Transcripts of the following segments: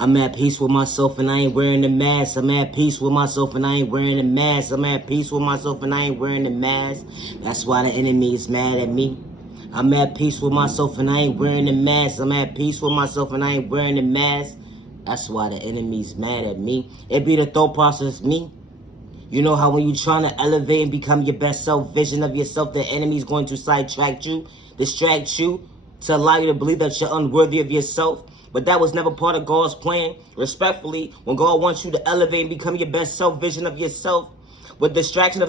I'm at peace with myself and I ain't wearing the mask. I'm at peace with myself and I ain't wearing the mask. I'm at peace with myself and I ain't wearing the mask. That's why the enemy is mad at me. I'm at peace with myself and I ain't wearing the mask. I'm at peace with myself and I ain't wearing the mask. That's why the enemy's mad at me. It be the thought process, me. You know how when you trying to elevate and become your best self, vision of yourself, the enemy's going to sidetrack you, distract you, to allow you to believe that you're unworthy of yourself. But that was never part of God's plan. Respectfully, when God wants you to elevate and become your best self, vision of yourself, with distraction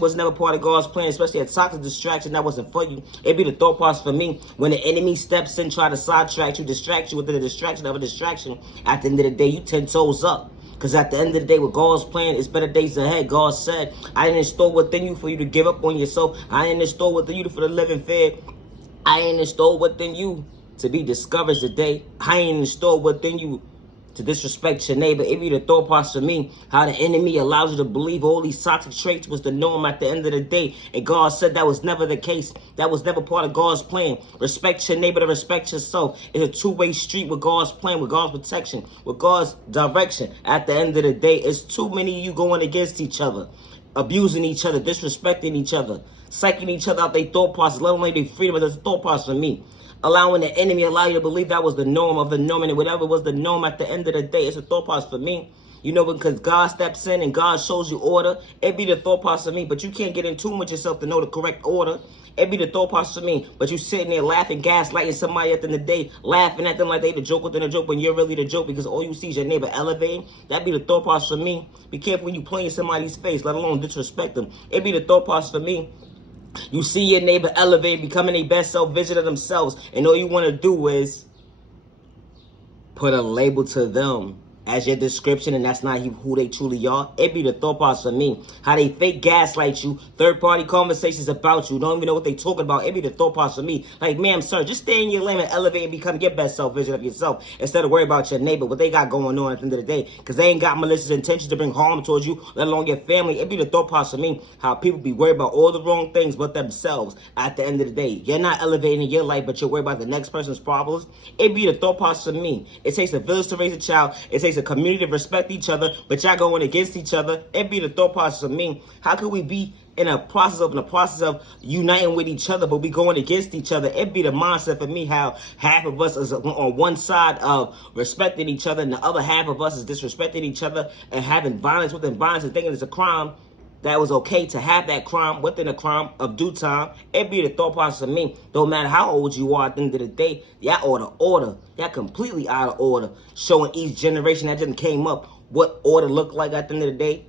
was never part of God's plan, especially a toxic distraction that wasn't for you. It'd be the thought process for me. When the enemy steps in, try to sidetrack you, distract you with the distraction of a distraction, at the end of the day, you 10 toes up. Because at the end of the day, with God's plan, it's better days ahead. God said, I didn't install within you for you to give up on yourself. I didn't install within you for the living fear. I ain't installed within you to be discouraged today. I ain't installed within you to disrespect your neighbor. It be the thought process for me, how the enemy allows you to believe all these toxic traits was the norm at the end of the day. And God said that was never the case. That was never part of God's plan. Respect your neighbor to respect yourself. It's a two-way street with God's plan, with God's protection, with God's direction. At the end of the day, it's too many of you going against each other, abusing each other, disrespecting each other, psyching each other out their thought process, let alone their freedom. It's a thought process for me. Allowing the enemy allow you to believe that was the norm of the norm, and whatever was the norm at the end of the day, it's a thought process for me. You know, because God steps in and God shows you order, it be the thought process for me. But you can't get in too much yourself to know the correct order. It be the thought process for me. But you sitting there laughing, gaslighting somebody at the end of the day, laughing at them like they the joke within a joke when you're really the joke because all you see is your neighbor elevating. That be the thought process for me. Be careful when you play in somebody's face, let alone disrespect them. It be the thought process for me. You see your neighbor elevate, becoming a best self, vision of themselves, and all you want to do is put a label to them as your description, and that's not who they truly are. It be the thought process for me. How they fake gaslight you, third-party conversations about you, don't even know what they talking about. It be the thought process for me. Like, ma'am, sir, just stay in your lane and elevate and become your best self, vision of yourself, instead of worry about your neighbor, what they got going on at the end of the day, because they ain't got malicious intentions to bring harm towards you, let alone your family. It be the thought process for me, how people be worried about all the wrong things but themselves at the end of the day. You're not elevating your life, but you're worried about the next person's problems. It be the thought process for me. It takes a village to raise a child. It takes a community to respect each other, but y'all going against each other. It be the thought process of me. How could we be in a process of uniting with each other, but we going against each other? It be the mindset for me, how half of us is on one side of respecting each other and the other half of us is disrespecting each other and having violence within violence and thinking it's a crime. That was okay to have that crime within a crime of due time. It be the thought process of me. Don't matter how old you are at the end of the day, y'all order. Y'all completely out of order. Showing each generation that just came up what order looked like at the end of the day.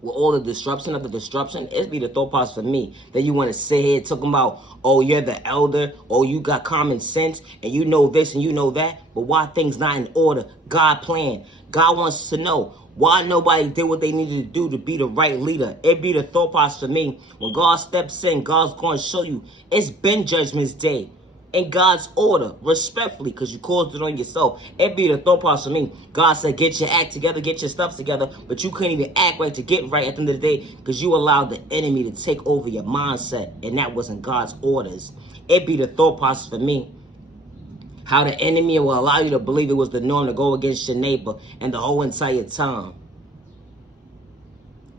With all the disruption of the disruption, it be the thought process for me. That you want to sit here talking about, oh, you're the elder, oh, you got common sense, and you know this and you know that. But why things not in order? God plan. God wants to know why nobody did what they needed to do to be the right leader. It be the thought process for me. When God steps in, God's going to show you it's been Judgment's Day. In God's order, respectfully, because you caused it on yourself. It be the thought process for me. God said, get your act together, get your stuff together, but you couldn't even act right to get right at the end of the day because you allowed the enemy to take over your mindset, and that wasn't God's orders. It be the thought process for me. How the enemy will allow you to believe it was the norm to go against your neighbor, and the whole entire time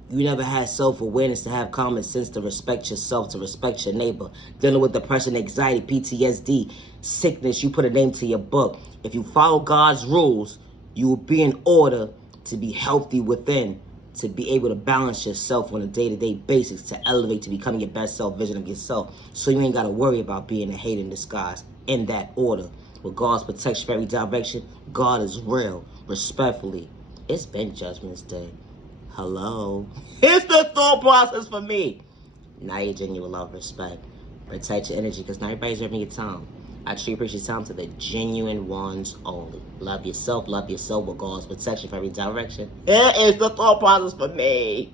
you never had self-awareness to have common sense to respect yourself, to respect your neighbor. Dealing with depression, anxiety, PTSD, sickness, you put a name to your book. If you follow God's rules, you will be in order to be healthy within, to be able to balance yourself on a day-to-day basis, to elevate, to become your best self, vision of yourself. So you ain't got to worry about being a hate in disguise. In that order, with God's protection for every direction, God is real. Respectfully, it's been Judgment's Day. Hello. It's the thought process for me. Now your genuine love, respect. Protect your energy because not everybody's giving your time. I truly appreciate your time to the genuine ones only. Love yourself with God's protection for every direction. It is the thought process for me.